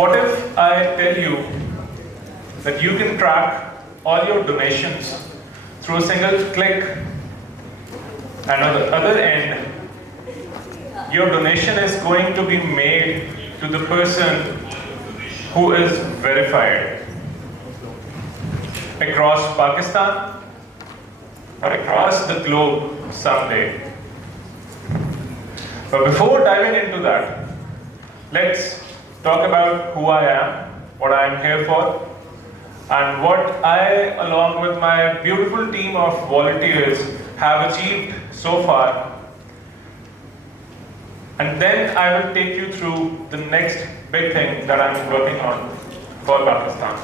What if I tell you that you can track all your donations through a single click, and on the other end, your donation is going to be made to the person who is verified across Pakistan or across the globe someday. But before diving into that, let's talk about who I am, what I am here for, and what I, along with my beautiful team of volunteers, have achieved so far. And then I will take you through the next big thing that I'm working on for Pakistan.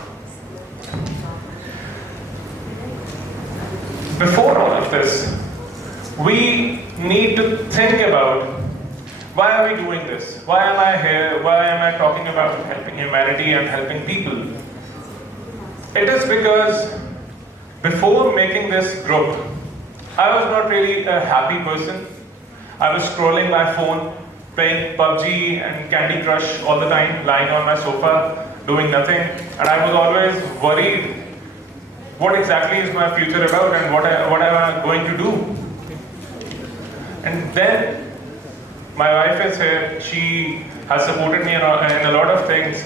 Before all of this, we need to think about, why are we doing this? Why am I here? Why am I talking about helping humanity and helping people? It is because before making this group, I was not really a happy person. I was scrolling my phone, playing PUBG and Candy Crush all the time, lying on my sofa, doing nothing. And I was always worried, what exactly is my future about and what am I going to do? And then my wife is here. She has supported me in a lot of things.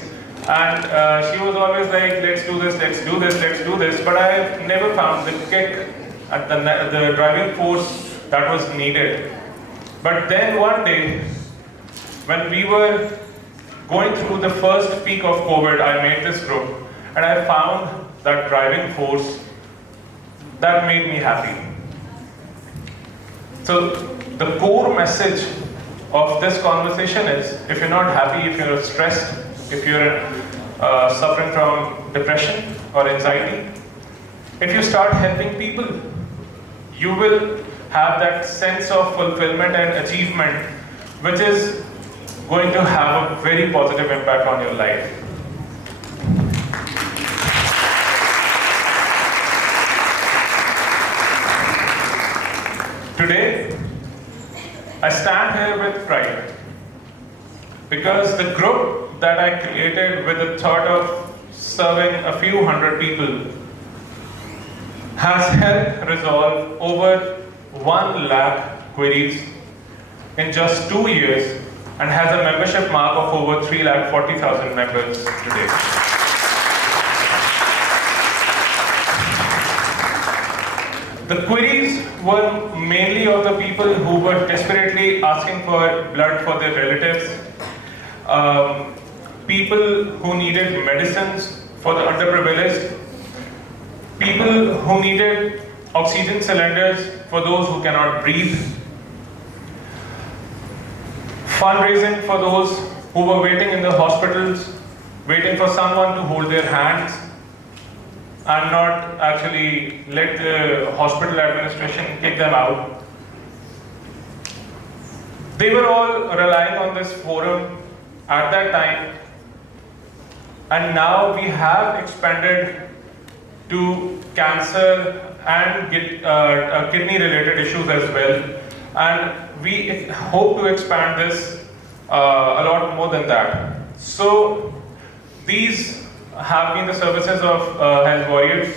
And she was always like, let's do this, let's do this, let's do this. But I never found the kick and the driving force that was needed. But then one day, when we were going through the first peak of COVID, I made this group. And I found that driving force that made me happy. So the core message of this conversation is, if you're not happy, if you're stressed, if you're suffering from depression or anxiety, if you start helping people, you will have that sense of fulfillment and achievement, which is going to have a very positive impact on your life. Today, I stand here with pride because the group that I created with the thought of serving a few hundred people has helped resolve over 1 lakh queries in just 2 years and has a membership mark of over 3,40,000 members today. The queries were mainly of the people who were desperately asking for blood for their relatives, people who needed medicines for the underprivileged, people who needed oxygen cylinders for those who cannot breathe, fundraising for those who were waiting in the hospitals, waiting for someone to hold their hands and not actually let the hospital administration kick them out. They were all relying on this forum at that time, and now we have expanded to cancer and kidney-related issues as well, and we hope to expand this a lot more than that. So these have been the services of Health Warriors,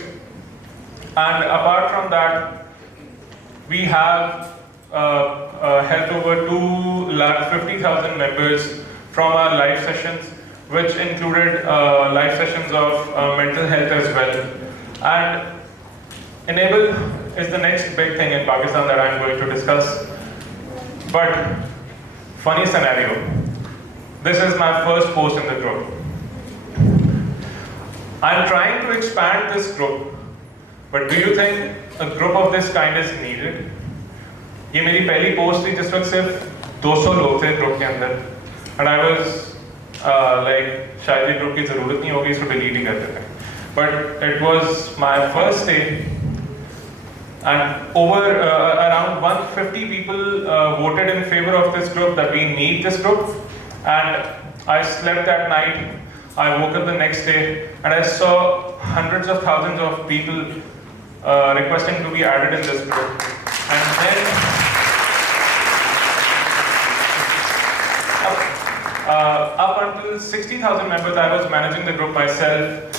and apart from that, we have helped over 250,000 members from our live sessions, which included live sessions of mental health as well. And Enable is the next big thing in Pakistan that I'm going to discuss. But funny scenario, this is my first post in the group. I'm trying to expand this group, but do you think a group of this kind is needed? ये मेरी पहली post थी जिस वक्त सिर्फ 200 लोग थे group के अंदर, and I was like शायद ये ग्रुप की ज़रूरत नहीं होगी, इसको डिलीट ही कर देते हैं. But it was my first day, and over around 150 people voted in favor of this group, that we need this group. And I slept that night. I woke up the next day and I saw hundreds of thousands of people requesting to be added in this group. And then Up until 60,000 members, I was managing the group myself.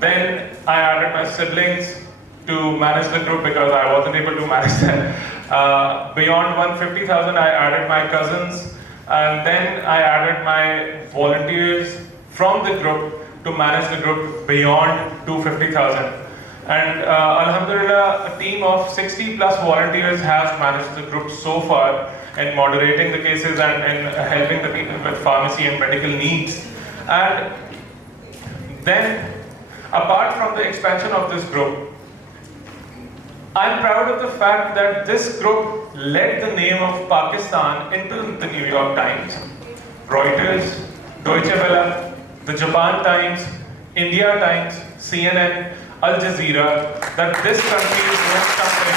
Then I added my siblings to manage the group because I wasn't able to manage them. Beyond 150,000, I added my cousins, and then I added my volunteers from the group to manage the group beyond 250,000. And Alhamdulillah, a team of 60 plus volunteers has managed the group so far in moderating the cases and helping the people with pharmacy and medical needs. And then, apart from the expansion of this group, I'm proud of the fact that this group led the name of Pakistan into the New York Times, Reuters, Deutsche Welle, the Japan Times, India Times, CNN, Al Jazeera, that this country is doing something.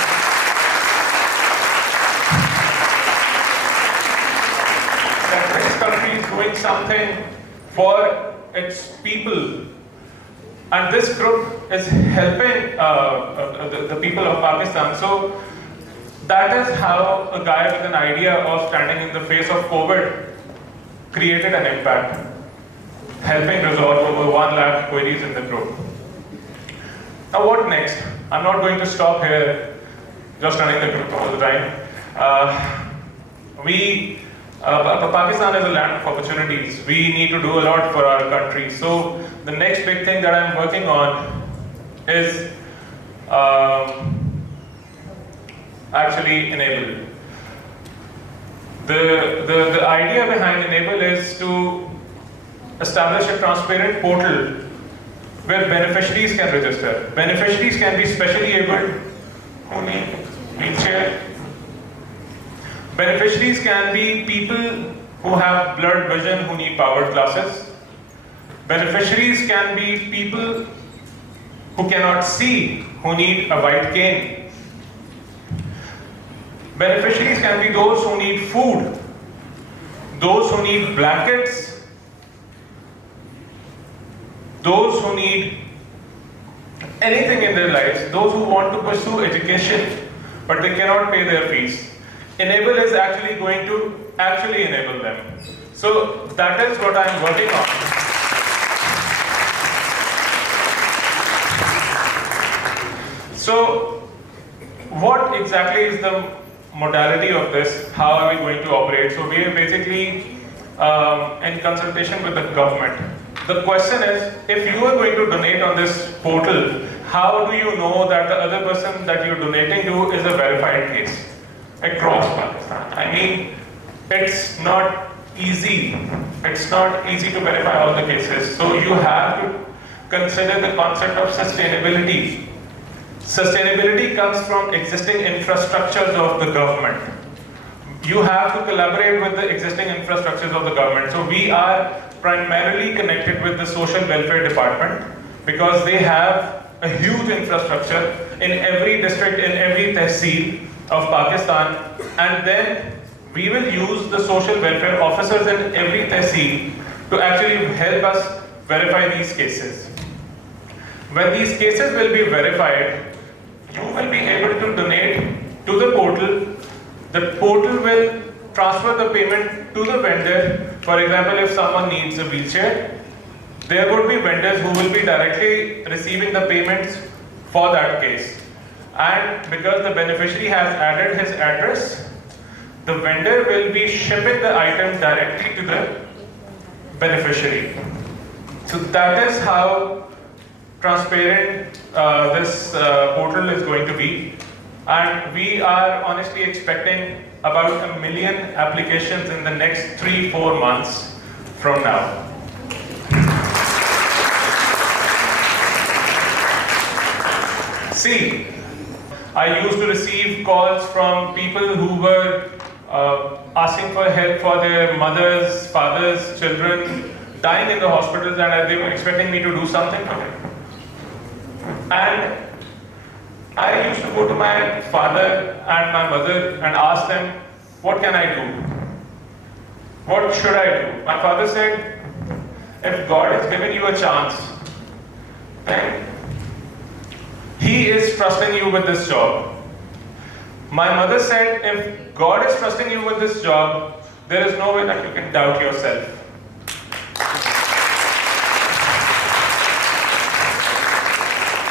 That this country is doing something for its people. And this group is helping the people of Pakistan. So that is how a guy with an idea of standing in the face of COVID created an impact, helping resolve over 1 lakh queries in the group. Now what next? I'm not going to stop here, just running the group all the time. Pakistan is a land of opportunities. We need to do a lot for our country. So the next big thing that I'm working on is actually Enable. The idea behind Enable is to establish a transparent portal where beneficiaries can register. Beneficiaries can be specially abled who need wheelchair. Beneficiaries can be people who have blurred vision who need powered glasses. Beneficiaries can be people who cannot see who need a white cane. Beneficiaries can be those who need food, those who need blankets, those who need anything in their lives, those who want to pursue education but they cannot pay their fees. Enable is actually going to enable them. So that is what I'm working on. So what exactly is the modality of this? How are we going to operate? So we are basically in consultation with the government. The question is, if you are going to donate on this portal, how do you know that the other person that you're donating to is a verified case across Pakistan? I mean, it's not easy. It's not easy to verify all the cases. So you have to consider the concept of sustainability. Sustainability comes from existing infrastructures of the government. You have to collaborate with the existing infrastructures of the government. So we are primarily connected with the social welfare department because they have a huge infrastructure in every district, in every tehsil of Pakistan, and then we will use the social welfare officers in every tehsil to actually help us verify these cases. When these cases will be verified, you will be able to donate to the portal. The portal will transfer the payment to the vendor. For example, if someone needs a wheelchair, there would be vendors who will be directly receiving the payments for that case. And because the beneficiary has added his address, the vendor will be shipping the item directly to the beneficiary. So that is how transparent this portal is going to be. And we are honestly expecting about 1 million applications in the next 3-4 months from now. See, I used to receive calls from people who were asking for help for their mothers, fathers, children dying in the hospitals, and they were expecting me to do something for them. And I used to go to my father and my mother and ask them, what can I do? What should I do? My father said, if God has given you a chance, then He is trusting you with this job. My mother said, if God is trusting you with this job, there is no way that you can doubt yourself.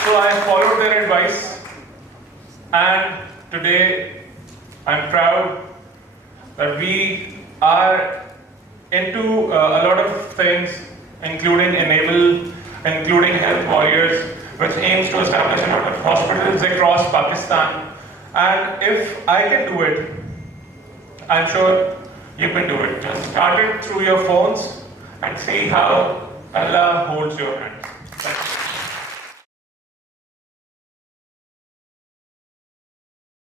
So I followed their advice, and today I'm proud that we are into a lot of things, including health warriors, which aims to establish a lot of hospitals across Pakistan. And if I can do it, I'm sure you can do it. Just start it through your phones and see how Allah holds your hand.